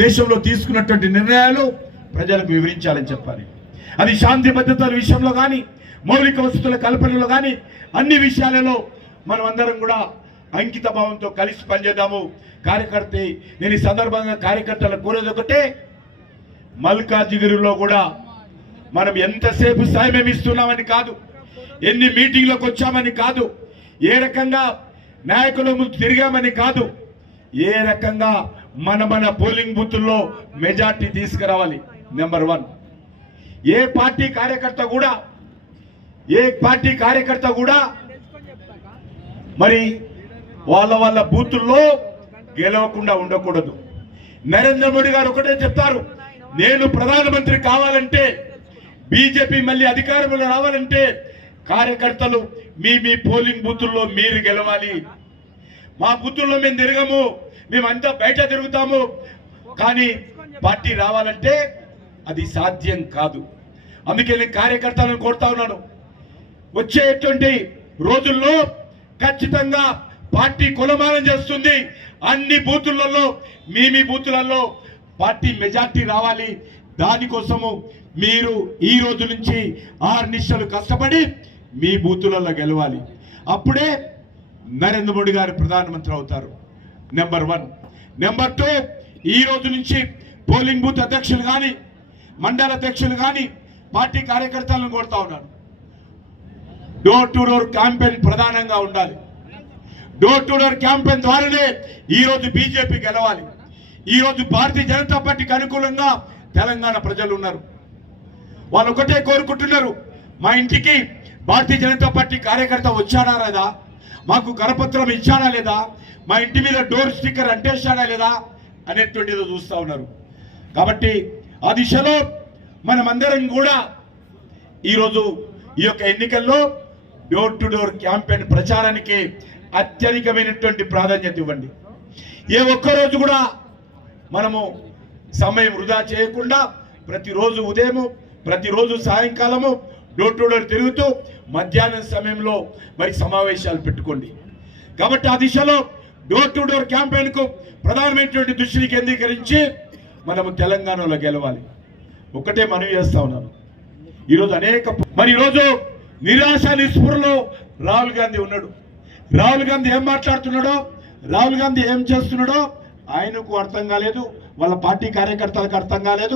దేశంలో తీసుకున్నటువంటి నిర్ణయాలు ప్రజలకు వివరించాలని చెప్పాలి. అది శాంతి భద్రతల విషయంలో కానీ మౌలిక వసతుల కల్పనలో కానీ అన్ని విషయాలలో మనం అందరం కూడా అంకిత భావంతో కలిసి పనిచేద్దాము. కార్యకర్త నేను ఈ సందర్భంగా కార్యకర్తలు కోరేది ఒకటే మల్కాజిగిరిలో కూడా మనం ఎంతసేపు సాయం ఇస్తున్నామని కాదు ఎన్ని మీటింగ్లకు వచ్చామని కాదు ఏ రకంగా నాయకుల ముందు తిరిగామని కాదు ఏ రకంగా మన మన పోలింగ్ బూతుల్లో మెజార్టీ తీసుకురావాలి నెంబర్ వన్. ఏ పార్టీ కార్యకర్త కూడా ఏ పార్టీ కార్యకర్త కూడా మరి వాళ్ళ వాళ్ళ బూతుల్లో గెలవకుండా ఉండకూడదు. నరేంద్ర మోడీ గారు ఒకటే చెప్తారు నేను ప్రధానమంత్రి కావాలంటే బీజేపీ మళ్ళీ అధికారంలో రావాలంటే కార్యకర్తలు మీ మీ పోలింగ్ బూతుల్లో మీరు గెలవాలి మా బూతుల్లో మేము తిరగము మేమంతా బయట తిరుగుతాము. కానీ పార్టీ రావాలంటే అది సాధ్యం కాదు. అందుకే నేను కార్యకర్తలను కోరుతా ఉన్నాను. వచ్చేటువంటి రోజుల్లో ఖచ్చితంగా పార్టీ కులమానం చేస్తుంది. అన్ని బూతులలో మీ మీ బూతులలో పార్టీ మెజార్టీ రావాలి. దానికోసము మీరు ఈ రోజు నుంచి ఆరు నిమిషాలు కష్టపడి మీ బూతులలో గెలవాలి. అప్పుడే నరేంద్ర మోడీ గారు ప్రధానమంత్రి అవుతారు. నెంబర్ వన్ నెంబర్ టూ ఈ రోజు నుంచి పోలింగ్ బూత్ అధ్యక్షులు కానీ మండల అధ్యక్షులు కానీ పార్టీ కార్యకర్తలను కోరుతా ఉన్నాను. డోర్ టు డోర్ క్యాంపెయిన్ ప్రధానంగా ఉండాలి. డోర్ టు డోర్ క్యాంపెయిన్ ద్వారానే ఈ రోజు బీజేపీ గెలవాలి. ఈ రోజు భారతీయ జనతా పార్టీకి అనుకూలంగా తెలంగాణ ప్రజలు ఉన్నారు. వాళ్ళు ఒకటే కోరుకుంటున్నారు మా ఇంటికి భారతీయ జనతా పార్టీ కార్యకర్త వచ్చాడా లేదా మాకు కరపత్రం ఇచ్చాడా లేదా? మా ఇంటి మీద డోర్ స్టిక్కర్ అంటేశాడా లేదా? అనేటువంటిది చూస్తా ఉన్నారు. కాబట్టి ఆ దిశలో మనమందరం కూడా ఈరోజు ఈ యొక్క ఎన్నికల్లో డోర్ టు డోర్ క్యాంపెయిన్ ప్రచారానికి అత్యధికమైనటువంటి ప్రాధాన్యత ఇవ్వండి. ఏ ఒక్కరోజు కూడా మనము సమయం వృధా చేయకుండా ప్రతిరోజు ఉదయము ప్రతిరోజు సాయంకాలము డోర్ టు డోర్ తిరుగుతూ మధ్యాహ్నం సమయంలో మరి సమావేశాలు పెట్టుకోండి. కాబట్టి ఆ దిశలో డోర్ టు డోర్ క్యాంపెయిన్కు ప్రధానమైనటువంటి దృష్టిని కేంద్రీకరించి మనము తెలంగాణలో గెలవాలి. ఒకటే మనవి చేస్తా ఉన్నాను. ఈరోజు అనేక మరి ఈరోజు నిరాశ నిస్పృహలో రాహుల్ గాంధీ ఉన్నాడు. రాహుల్ గాంధీ ఏం మాట్లాడుతున్నాడో రాహుల్ గాంధీ ఏం చేస్తున్నాడో ఆయనకు అర్థం కాలేదు. వాళ్ళ పార్టీ కార్యకర్తలకు అర్థం కాలేదు.